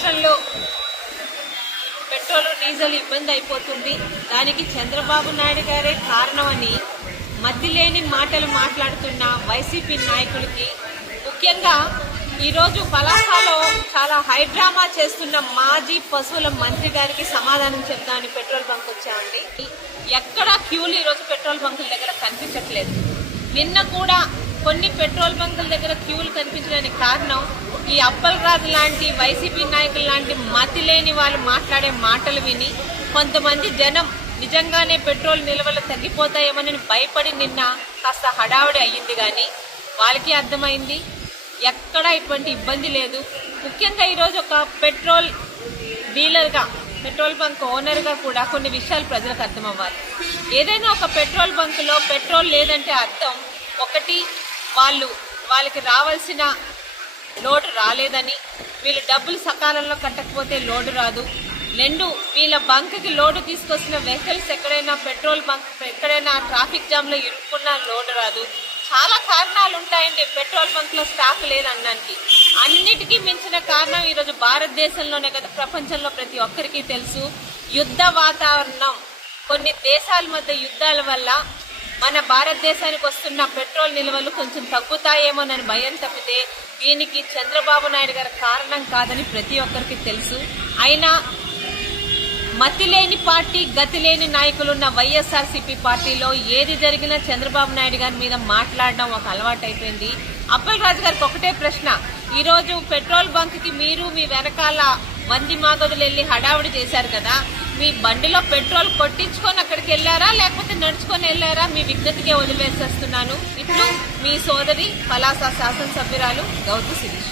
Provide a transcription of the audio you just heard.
రాష్ట్రంలో petrol diesel ఇబ్బంది అయిపోతుంది, దానికి చంద్రబాబు నాయుడు గారే కారణమని మతిలేని మాటలు మాట్లాడుతున్న వైసీపీ నాయకులకి, ముఖ్యంగా ఈరోజు పలాసలో చాలా హైడ్రామా చేస్తున్న మాజీ పశువుల మంత్రి గారికి సమాధానం చెప్తామని పెట్రోల్ బంక్ వచ్చామండి. ఎక్కడా క్యూలు ఈరోజు పెట్రోల్ బంకుల దగ్గర కనిపించట్లేదు. నిన్న కూడా కొన్ని పెట్రోల్ బంకుల దగ్గర క్యూలు కనిపించడానికి కారణం ఈ అప్పలరాజు లాంటి వైసీపీ నాయకులు లాంటి మతి లేని వాళ్ళు మాట్లాడే మాటలు విని కొంతమంది జనం నిజంగానే పెట్రోల్ నిల్వలు తగ్గిపోతాయేమని భయపడి నిన్న కాస్త హడావుడి అయ్యింది. కానీ వాళ్ళకి అర్థమైంది ఎక్కడా ఇటువంటి ఇబ్బంది లేదు. ముఖ్యంగా ఈరోజు ఒక పెట్రోల్ డీలర్గా, పెట్రోల్ బంక్ ఓనర్గా కూడా కొన్ని విషయాలు ప్రజలకు అర్థమవ్వాలి. ఏదైనా ఒక పెట్రోల్ బంకులో పెట్రోల్ లేదంటే అర్థం ఒకటి, వాళ్ళకి రావాల్సిన లోడు రాలేదని, వీళ్ళు డబ్బులు సకాలంలో కట్టకపోతే లోడు రాదు. రెండు, వీళ్ళ బంక్కి లోడు తీసుకొచ్చిన వెహికల్స్ ఎక్కడైనా పెట్రోల్ బంక్ ఎక్కడైనా ట్రాఫిక్ జామ్లో ఇరుక్కున్నా లోడు రాదు. చాలా కారణాలు ఉంటాయండి పెట్రోల్ బంక్లో స్టాక్ లేదనడానికి. అన్నిటికీ మించిన కారణం ఈరోజు భారతదేశంలోనే కదా, ప్రపంచంలో ప్రతి ఒక్కరికి తెలుసు, యుద్ధ వాతావరణం. కొన్ని దేశాల మధ్య యుద్ధాల వల్ల మన భారతదేశానికి వస్తున్న పెట్రోల్ నిల్వలు కొంచెం తగ్గుతాయేమోనని భయం తప్పితే దీనికి చంద్రబాబు నాయుడు గారి కారణం కాదని ప్రతి ఒక్కరికి తెలుసు. అయినా మతిలేని పార్టీ, గతిలేని నాయకులున్న వైఎస్ఆర్సీపీ పార్టీలో ఏది జరిగినా చంద్రబాబు నాయుడు గారి మీద మాట్లాడడం ఒక అలవాటు అయిపోయింది. అప్పలరాజు గారికి ఒకటే ప్రశ్న, ఈరోజు పెట్రోల్ బంక్కి మీరు మీ వెనకాల మంది మాగదులు వెళ్ళి హడావుడి చేశారు కదా, మీ బండిలో పెట్రోల్ కొట్టించుకొని అక్కడికి వెళ్ళారా లేకపోతే నడుచుకొని వెళ్ళారా? మీ విజ్ఞతకే వదిలివేసేస్తున్నాను. ఇట్లు మీ సోదరి పలాస శాసనసభ్యురాలు గౌతు శిరీష.